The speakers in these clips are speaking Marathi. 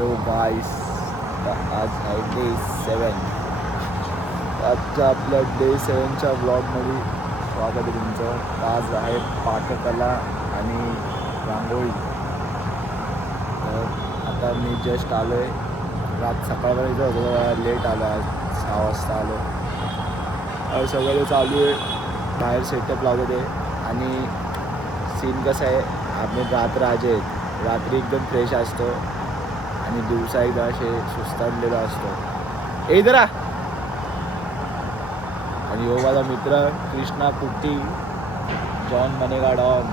हॅलो गाईस, आज आहे डे 7. आजच्या आपल्या डे 7च्या ब्लॉगमध्ये स्वागत आहे तुमचं. आज आहे पाककला आणि रांगोळी. तर आता मी जस्ट आलो आहे. सकाळपर्यंत होतं, लेट आलो, आज 6 वाजता आलो. सगळं चालू आहे, बाहेर सेटअप लावतो ते. आणि सीन कसं आहे, आपण रात्र रात्री एकदम फ्रेश असतो आणि दिवसा एकदा असे सुस्ताडलेला असतो. ए जरा. आणि हो माझा मित्र कृष्णा कुट्टी, जॉन बनेगा डॉन.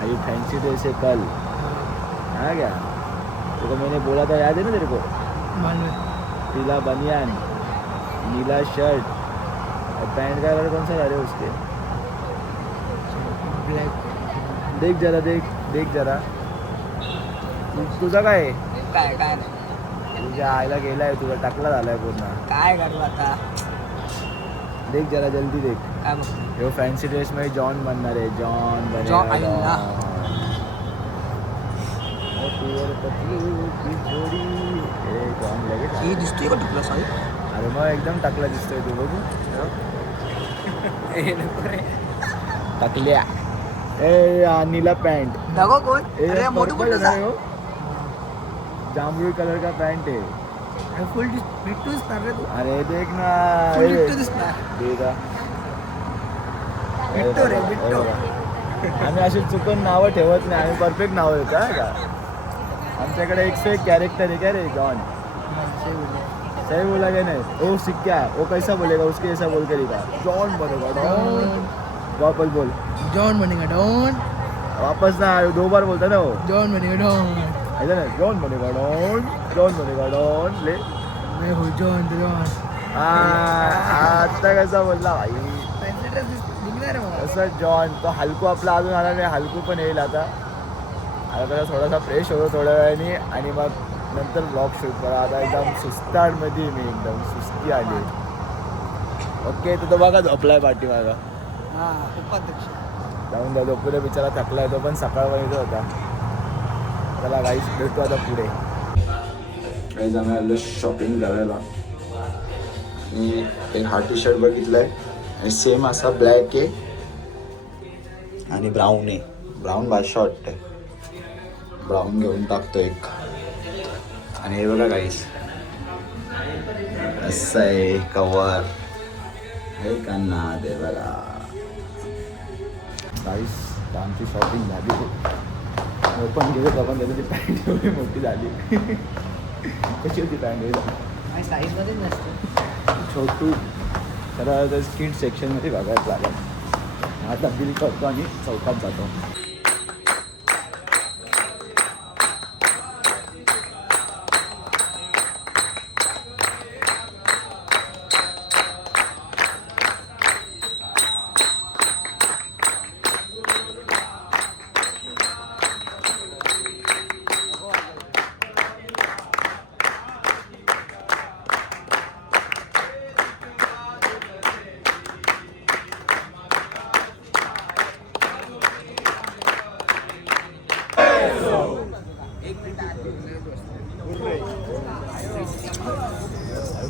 आई फैंसी ड्रेस है कल, हाँ क्या तो मैंने बोला था, याद है ना तेरे को? पीला बनियान, नीला शर्ट और पैंट का कलर कौन सा रहे उसके? ब्लैक. देख जरा तुझा काय काय तुझ्या आईला गेलाय, तुझा टाकला झालाय पूर्ण. काय करू आता? देख जरा जल्दी देख. काय बघ, हे फॅन्सी ड्रेस मध्ये जॉन बनणार आहे. जॉन जॉन आईला. जॉन लगेच ही दिसतोय का तुला साई? अरे मग एकदम टाकला दिसतोय तू, बघू. टाकल्या. ए नीला पॅन्ट. दगो कोण? अरे मोठू पर्पल कुठं है ना, जांभळी कलर का पॅन्ट आहे. फुल बिट्टू दिसणार रे तू. अरे देख ना, फुल बिट्टू दिसणार. बिट्टो रे, बिट्टो. आम्ही अशी चुकून नावं ठेवत नाही, आम्ही परफेक्ट नावं देतो का. आमच्याकडे एक से एक कॅरेक्टर है. क्या रे जॉन? सही बोला क्या नहीं? ओ सिक्का, वो कैसा बोलेगा, उसके ऐसा बोल कर का जॉन बनेगा डॉन. वापस बोल, जॉन बनेगा डॉन. वापस ना, 2 बार बोलता ना वो. जॉन बनेगा डॉन. ऐसा ना, जॉन बनेगा डॉन, जॉन बनेगा डॉन. ले मैं हूँ जॉन जॉन. आता कसा बोलला भाई, निघणार आहे असं जॉन. तो हलकू आपला अजून आला नाही, हलकू पण येईल आता. त्याला थोडासा फ्रेश होतो थोड्या वेळाने आणि मग नंतर ब्लॉग शूट करा. आता एकदम सुस्ताडमध्ये मी, एकदम सुस्ती आली. ओके, तर तो बघा झोपलाय पाठीमागा. हां, उपाध्यक्ष. जाऊन द्या, झोपून बिचारा थकलाय. तो पण सकाळपर्यंत होता. त्याला गाईस भेटतो आता पुढे. काही आम्ही आलो शॉपिंग करायला. मी एक हा टी शर्ट बघितलाय आणि सेम असा ब्लॅक आहे आणि ब्राऊन आहे. ब्राऊन बाय शॉर्ट आहे. ब्राऊन घेऊन टाकतो एक. आणि हे बघा गाईस, असं आहे कवर. हे कान्हा दे बघा गाईस. आमची शॉपिंग झाली. पण गेलो आपण त्याची ती पॅन्ट एवढी मोठी झाली. कशी होती पॅन्ट? माझ्या साईजमध्येच नसते. छोटू. तर स्किट सेक्शनमध्ये बघायला लागेल. आता बिल करतो आणि चौकात जातो.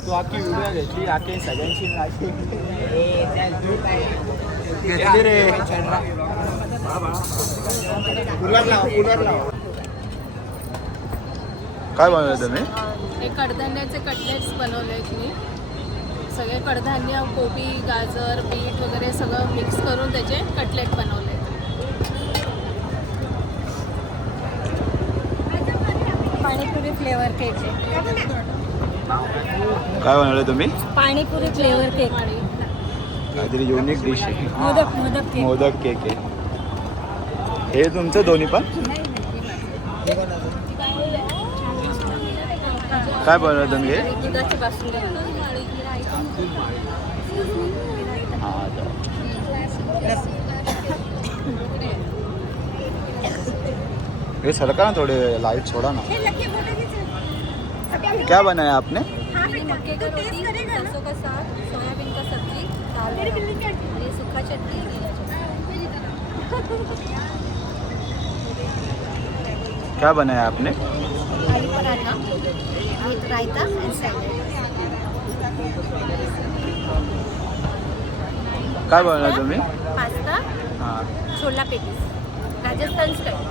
तू आखी व्हिडिओ घेतली, आखी सगळ्यांची घेतली रे. काय बनवलं तुम्ही? हे कडधान्याचे कटलेट्स बनवले आहेत मी. सगळे कडधान्य, कोबी, गाजर, बीट वगैरे सगळं मिक्स करून त्याचे कटलेट बनवले. Panipuri flavour cake. काय बनवलं तुम्ही? Panipuri flavour cake. काहीतरी युनिक डिश आहे. मोदक केक. मोदक केक आहे. हे तुमचं दोन्ही पण? काय बनवलं तुम्ही हे? दुधाची बासुंदी. ये सरका ना, थोड़े लाइट छोड़ा ना. क्या बनाया आपने? मक्के का रोटी, सरसों का साग, सोयाबीन का सब्जी, दाल और ये सूखा चटनी, गीला चटनी. क्या बनाया आपने? रायता आणि सॅलड. काय बनवलं तुम्ही? पास्ता, हां छोला पेटीस, राजस्थान स्टाईल.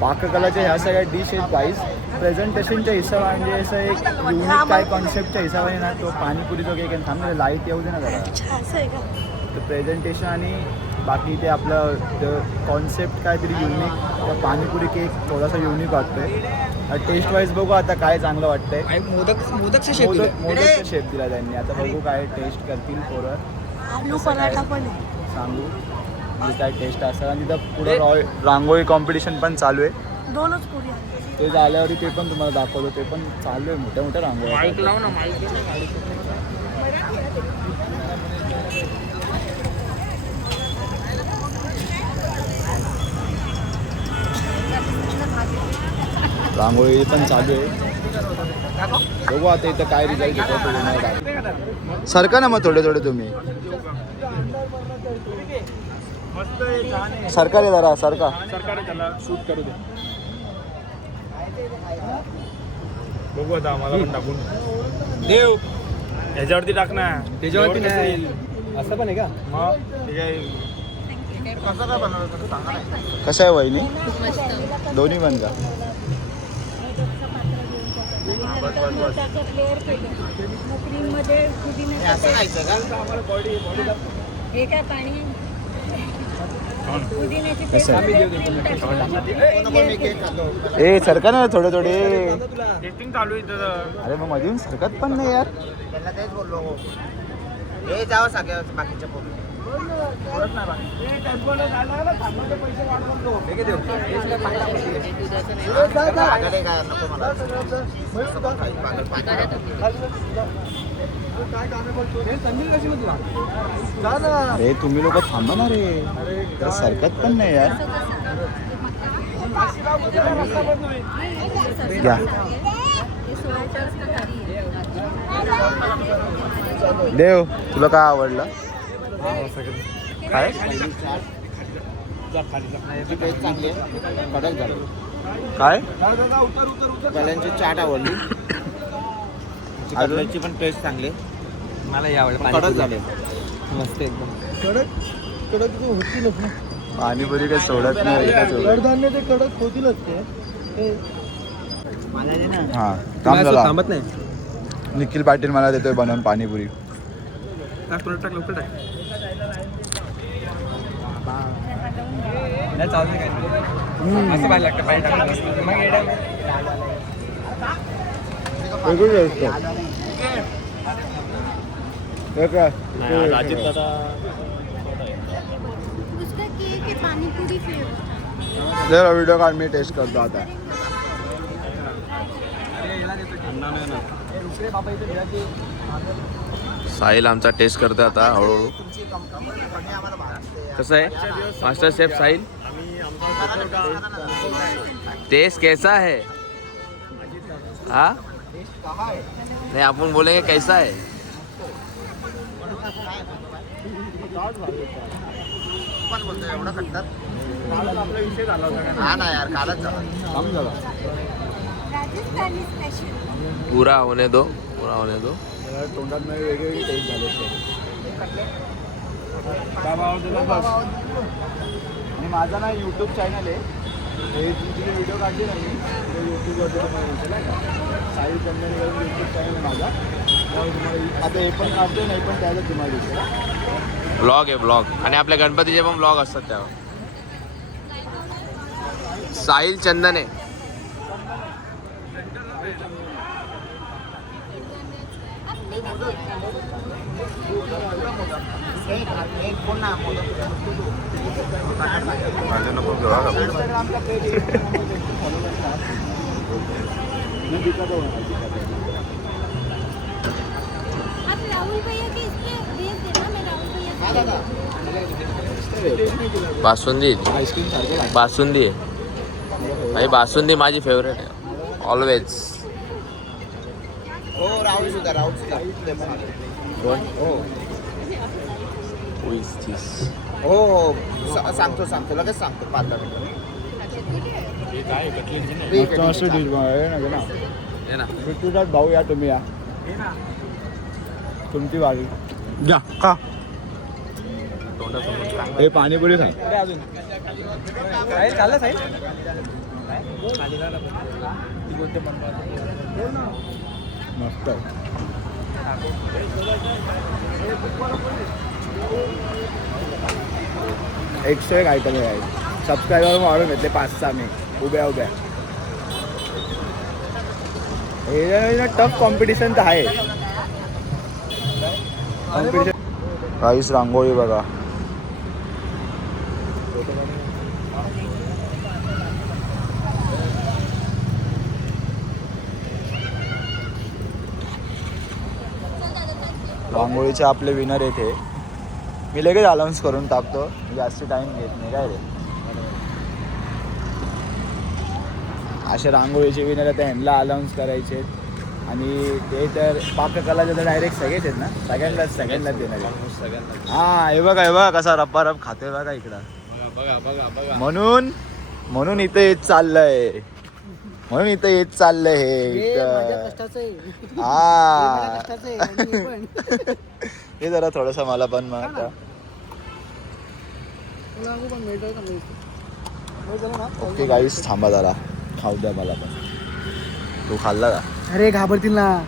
पाककलाच्या ह्या सगळ्या डिश आहेत गाईज. प्रेझेंटेशनच्या हिशोबाने म्हणजे असं एक युनिक काय कॉन्सेप्टच्या हिशोबाने ना तो पाणीपुरीचा केक आहे. थांब लाईट येऊ दे ना जरा. असं आहे का? तर प्रेझेंटेशन आणि बाकी ते आपलं कॉन्सेप्ट काहीतरी युनिक. त्या पाणीपुरी केक थोडासा युनिक वाटतोय. टेस्ट वाईज बघू आता काय चांगलं वाटतंय. मोदकचं मोदकचा शेप दिला त्यांनी. आता बघू काय टेस्ट करतील पोरं. आलू पराठा पण आहे. सांगू म्हणजे काय टेस्ट असेल. आणि तिथं पुढं रांगोळी कॉम्पिटिशन पण चालू आहे. 2च पुरी आहे. ते झाल्यावरती ते पण तुम्हाला दाखवलं. ते पण चालू आहे. मोठ्या मोठ्या रांगोळ्या. रांगोळी पण चालू आहे. बघू आता इथं काय रिझल्ट येतो तो तुम्हाला दाखवतो. सरका ना मग थोडे थोडे तुम्ही. सरकार आहे जरा सरका. शूट करू दे. बघू आता आम्हाला पण टाकून देव ह्याच्यावरती टाक ना. त्याच्यावरती कसं नाही. येईल? असं पण आहे का? मग ते काय कसं आहे वहिनी? मस्त. दोन्ही पण का? हे काय पाणी ए सरका ना थोडे थोडे. टेस्टिंग चालू आहे इथं. अरे मग मध्ये येऊन सरकत पण नाही यार. त्यांना तेच बोललो. हे जावं सगळ्या बाकीच्या पोरी. अरे तुम्ही लोक थांबा ना रे. तर सरकत पण नाही यार. घ्या देव तुला काय आवडलं? काय काय गल्यांची चाट आवडली. अजून पण टेस्ट चांगली. मला यावं कडक झाले. मस्त एकदम कडक. कडक होतीलच ना. पाणीपुरी काही सोडत नाही. कडधान्य ते कडक होतीलच ते. हां काम झाला. थांबत नाही. निखिल पाटील मला देतोय बनवून पाणीपुरी. टाक लवकर टाक. नाही चालते काय असं पाहिजे लागतं पाणी टाकून. मग येडा राजीव दादा उसका केक है पानीपुरी फ्लेवर. व्हिडिओ काढ मी टेस्ट करतो आता. साहिल आमचा टेस्ट करतो आता हळूहळू. कसं आहे मास्टर शेफ साहिल? टेस्ट कैसा है? हाँ नहीं अपन बोलेंगे कैसा है. हा ना यार कालच झाला. काम झाला. राजस्थानी स्पेशल. पूरा होने दो. तोंडात नाही वेगवेगळी टेस्ट झाले. आणि माझा ना यूट्यूब चॅनल आहे. हे तुमचे व्हिडिओ काढले ना मी ते यूट्यूबवरती तुम्हाला दिसेल आहे का. साहिल चंदनी करून यूट्यूब चॅनल आहे माझा. त्यावर तुम्हाला आता हे पण काढतो नाही पण त्याला तुम्हाला दिसेल. ब्लॉग आहे ब्लॉग. आणि आपल्या गणपतीचे पण ब्लॉग असतात त्यावर. साहिल चंदने. माझे नको घेऊ हा का? आप राहुल भैया के इस पे भेज देना. मैं राहुल भैया बासुंदी आईस्क्रीम सारखं लागतं. बासुंदी आहे भाई. बासुंदी माझी फेवरेट आहे ऑलवेज. हो राहुल सुद्धा हो हो सांगतो लगेच सांगतो 5 मिनिटं. हे काय कटलेट घे ना. मस्त डिश बनवली ना ये ना पृथ्वीराज भाऊ या तुम्ही या तुमची वारी जा का हे पाणीपुरी खा अजून साहिल खाल्लं साहिल मस्त एकशे एक आयटम आहे सबस्क्रायबर वाढून घेतले 5-6 मी उभ्या हे टफ कॉम्पिटिशन तर आहे काहीच रांगोळी बघा रांगोळीचे आपले विनर येथे मी लगेच अनाऊन्स करून टाकतो जास्त टाइम घेत नाही काय रे असे रांगोळीचे विनर आता ह्यांना अनाऊन्स करायचे आणि ते तर पाककलाचे तर डायरेक्ट सगळेच आहेत ना सगळ्यांनाच देणार सगळ्यांना हा हे बघा कसा रप्पा रप खातोय बघा इकडं बघा म्हणून इथं येत चाललंय हे इथं. हा हे जरा थोडस मला पण मग आता ओके गाईस थांबा जरा खाऊ द्या मला पण तू खाल्ला का अरे घाबरतील ना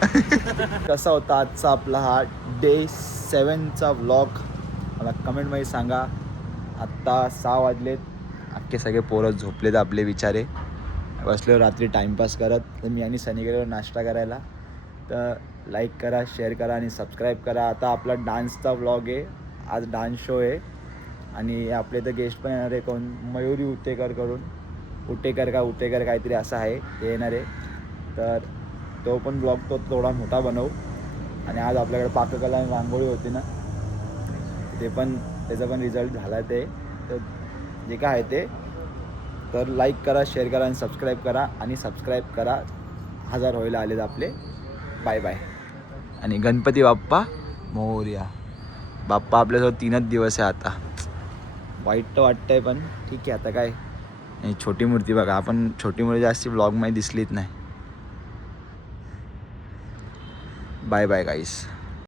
कसा होता आजचा आपला हा डे 7चा व्लॉग मला कमेंटमध्ये सांगा आत्ता 6 वाजलेत अख्खे सगळे पोरं झोपलेत आपले विचारे बसले रात्री टाईमपास करत तर मी आणि सनी गेलो नाश्ता करायला तर लाईक करा शेअर करा आणि सबस्क्राईब करा आता आपला डान्सचा व्लॉग आहे आज डान्स शो आहे आणि आपले तर गेस्ट पण येणार आहे कोण मयुरी उटेकर काहीतरी असं आहे ते येणार आहे तर तो पण ब्लॉग तो थोडा मोठा बनवू आणि आज आपल्याकडे पाककला आणि रांगोळी होती ना ते पण त्याचा पण रिझल्ट झाला ते तर जे काय आहे ते तर लाईक करा शेअर करा आणि सबस्क्राईब करा 1000 व्हायला आलेत आपले बाय बाय आणि गणपती बाप्पा मोरया बाप्पा आपल्यासोबत 3च दिवस आहे आता वाईट तर वाटतंय पण ठीक आहे आता काय नाही छोटी मूर्ती बघा आपण छोटी मूर्ती जास्ती ब्लॉगमध्ये दिसलीच नाही बाय बाय गाईस